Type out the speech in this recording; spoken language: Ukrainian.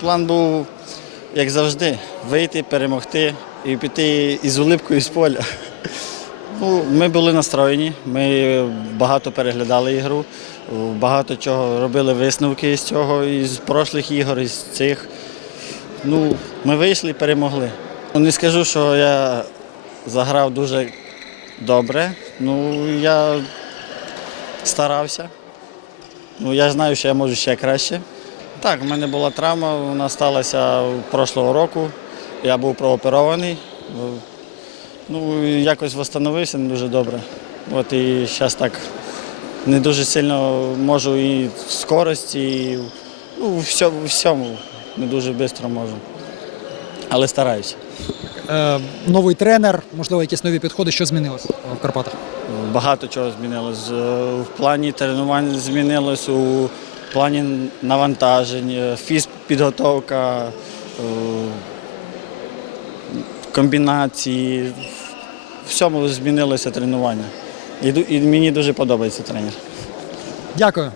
план був, як завжди, вийти, перемогти і піти із улипкою з поля. Ну, ми були настроєні, ми багато переглядали ігру, багато чого робили висновки з цього, із прошлих ігор, із цих. Ну, ми вийшли і перемогли. Ну, Не скажу, що я заграв дуже добре. Ну, я старався. Ну, я знаю, що я можу ще краще. Так, в мене була травма, вона сталася прошлого року. Я був прооперований. Ну, якось встановився не дуже добре. От і зараз так не дуже сильно можу і в скорості, і ну, у всьому, не дуже швидко можу. Але стараюся. Е, новий тренер, можливо, якісь нові підходи, що змінилося в Карпатах? Багато чого змінилось. Е, В плані тренувань змінилось, у плані навантажень, е, фізпідготовка, е, комбінації. Всьому змінилося тренування. І мені дуже подобається тренер. Дякую.